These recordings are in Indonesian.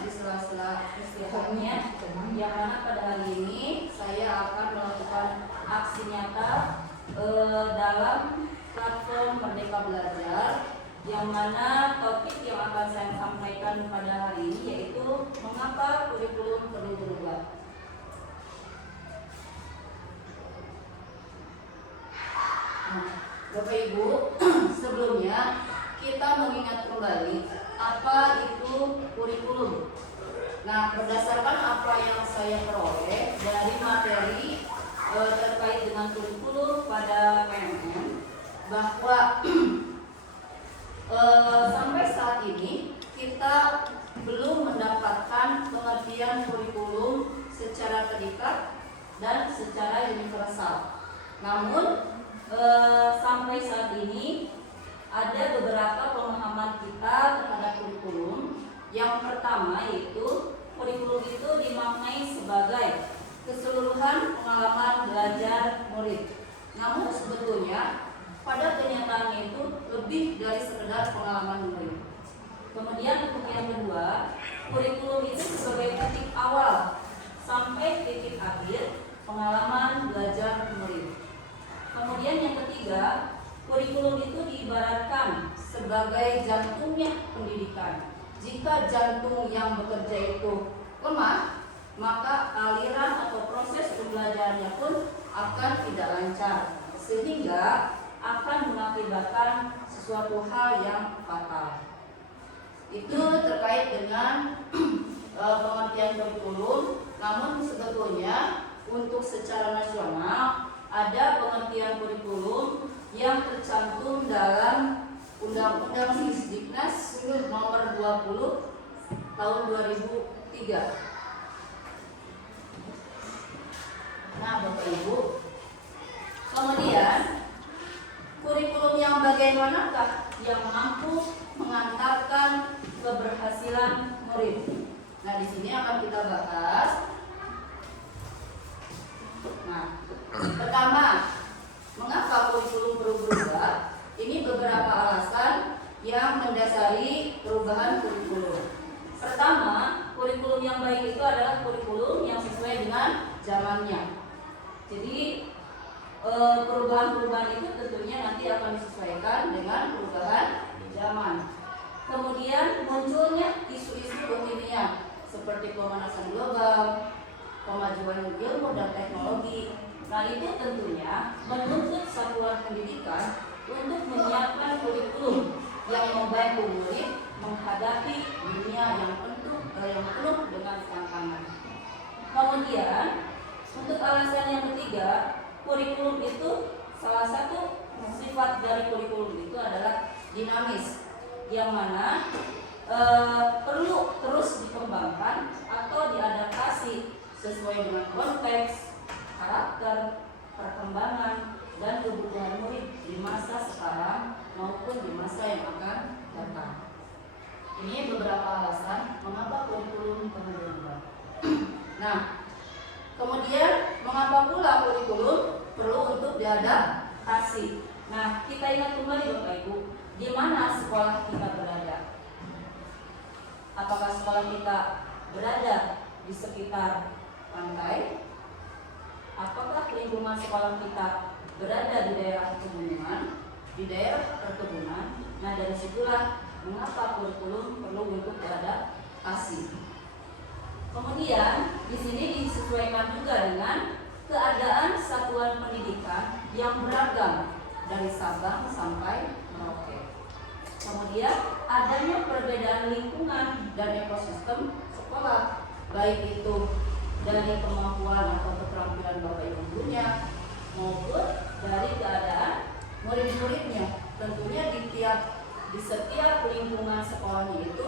di sela-sela istirahatnya, yang mana pada hari ini saya akan melakukan aksi nyata dalam platform Merdeka Belajar, yang mana topik yang akan saya sampaikan pada hari ini yaitu mengapa kurikulum perlu berubah. Bapak Ibu, sebelumnya kita mengingat kembali apa itu kurikulum. Nah, berdasarkan apa yang saya peroleh dari materi terkait dengan kurikulum pada PMN, bahwa sampai saat ini kita belum mendapatkan pengertian kurikulum secara terikat dan secara universal. Namun sampai saat ini ada beberapa pemahaman kita terhadap kurikulum. Yang pertama yaitu kurikulum itu dimaknai sebagai keseluruhan pengalaman belajar murid. Namun sebetulnya pada kenyataannya itu lebih dari sekedar pengalaman murid. Kemudian untuk yang kedua, kurikulum itu sebagai titik awal sampai titik akhir pengalaman belajar murid. Kemudian yang ketiga, kurikulum itu diibaratkan sebagai jantungnya pendidikan. Jika jantung yang bekerja itu lemah, maka aliran atau proses pembelajarannya pun akan tidak lancar, sehingga akan mengakibatkan sesuatu hal yang fatal. Itu terkait dengan pengertian kurikulum. Namun sebetulnya untuk secara nasional ada pengertian kurikulum yang tercantum dalam Undang-Undang Sisdiknas Nomor 20 Tahun 2003. Nah, Bapak Ibu, kemudian kurikulum yang bagaimanakah yang mampu mengantarkan keberhasilan murid? Nah, di sini akan kita bahas. Nah, pertama, mengapa kurikulum perlu berubah? Ini beberapa alasan yang mendasari perubahan kurikulum. Pertama, kurikulum yang baik itu adalah kurikulum yang sesuai dengan zamannya. Jadi perubahan-perubahan itu tentunya nanti akan disesuaikan dengan perubahan zaman. Kemudian munculnya isu-isu dunia seperti pemanasan global, kemajuan ilmu dan teknologi. Nah, itu tentunya menuntut satuan pendidikan untuk menyiapkan kurikulum yang membantu murid menghadapi dunia yang penuh dengan tantangan. Kemudian untuk alasan yang ketiga, kurikulum itu salah satu sifat dari kurikulum itu adalah dinamis, yang mana perlu terus dikembangkan atau diadaptasi sesuai dengan konteks, karakter, perkembangan, dan kebutuhan murid di masa sekarang maupun di masa yang akan datang. Ini beberapa alasan mengapa kurikulum perlu berubah. Nah, kemudian mengapa pula kurikulum perlu untuk diadaptasi? Nah, kita ingat kembali Bapak Ibu, di mana sekolah kita berada? Apakah sekolah kita berada di sekitar pantai? Apakah lingkungan sekolah kita berada di daerah pegunungan, di daerah perkebunan? Nah, dari situlah mengapa kurikulum perlu untuk diadaptasi. Kemudian di sini disesuaikan juga dengan keadaan satuan pendidikan yang beragam dari Sabang sampai Merauke. Kemudian adanya perbedaan lingkungan dan ekosistem sekolah, baik itu dari kemampuan atau keterampilan Bapak Ibu gurunya maupun dari keadaan murid-muridnya. Tentunya di setiap lingkungan sekolahnya itu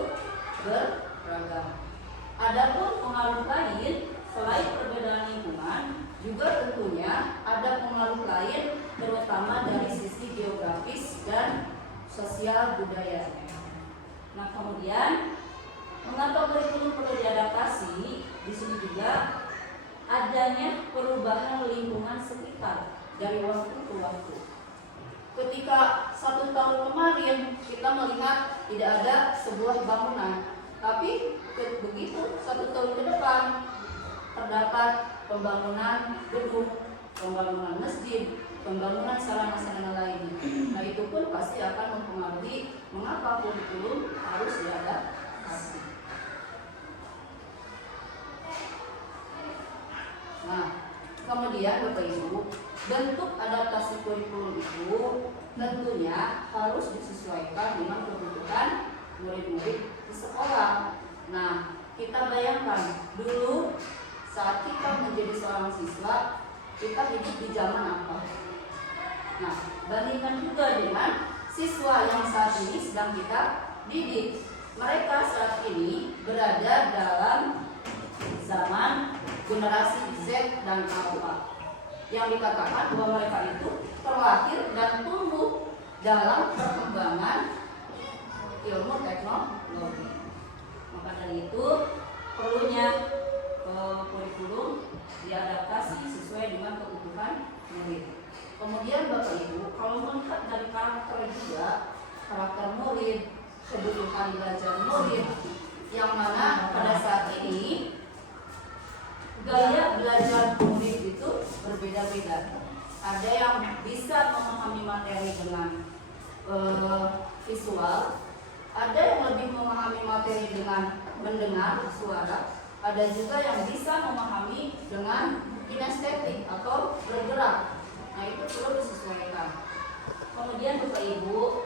beragam. Adapun pengaruh lain selain perbedaan lingkungan, juga tentunya ada pengaruh lain terutama dari sisi geografis dan sosial budaya. Nah, kemudian mengapa kurikulum perlu diadaptasi? Di sini juga adanya perubahan lingkungan sekitar dari waktu ke waktu. Ketika 1 tahun kemarin kita melihat tidak ada sebuah bangunan, tapi begitu terdapat pembangunan gedung, pembangunan masjid, pembangunan sarana-sarana lainnya. Nah itu pun pasti akan mempengaruhi mengapa kurikulum harus diadaptasi. Nah, kemudian Bapak Ibu, bentuk adaptasi kurikulum itu tentunya harus disesuaikan dengan kebutuhan murid-murid di sekolah. Nah, kita bayangkan dulu saat kita menjadi seorang siswa, kita hidup di zaman apa? Nah, bandingkan juga dengan siswa yang saat ini sedang kita didik. Mereka saat ini berada dalam zaman generasi Z dan Alpha, yang dikatakan bahwa mereka itu terlahir dan tumbuh dalam perkembangan ilmu teknologi. Maka dari itu perlunya kurikulum diadaptasi sesuai dengan kebutuhan murid. Kemudian Bapak Ibu, kalau melihat dari karakter juga, karakter murid, kebutuhan belajar murid, yang mana pada saat ini gaya belajar murid itu berbeda-beda. Ada yang bisa memahami materi dengan visual, ada yang lebih memahami materi dengan mendengar suara, ada juga yang bisa memahami dengan kinestetik atau bergerak. Nah itu perlu disesuaikan. Kemudian Bapak Ibu,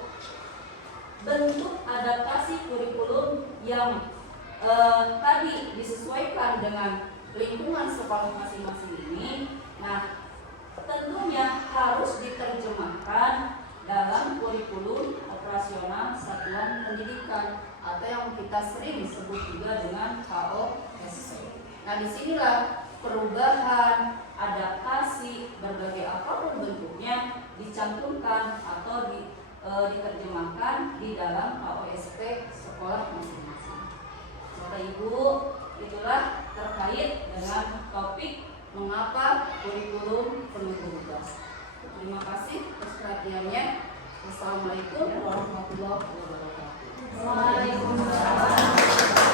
bentuk adaptasi kurikulum yang tadi disesuaikan dengan lingkungan sekolah masing-masing ini, nah tentunya harus diterjemahkan dalam kurikulum operasional satuan pendidikan atau yang kita sering sebut juga dengan KOSP. Nah disinilah perubahan, adaptasi, berbagai apapun bentuknya dicantumkan atau diterjemahkan di dalam KOSP sekolah masing-masing. Bapak Ibu, itulah terkait dengan topik mengapa kurikulum perlu berubah. Terima kasih atas perhatiannya. Wassalamualaikum warahmatullahi wabarakatuh. Waalaikumsalam.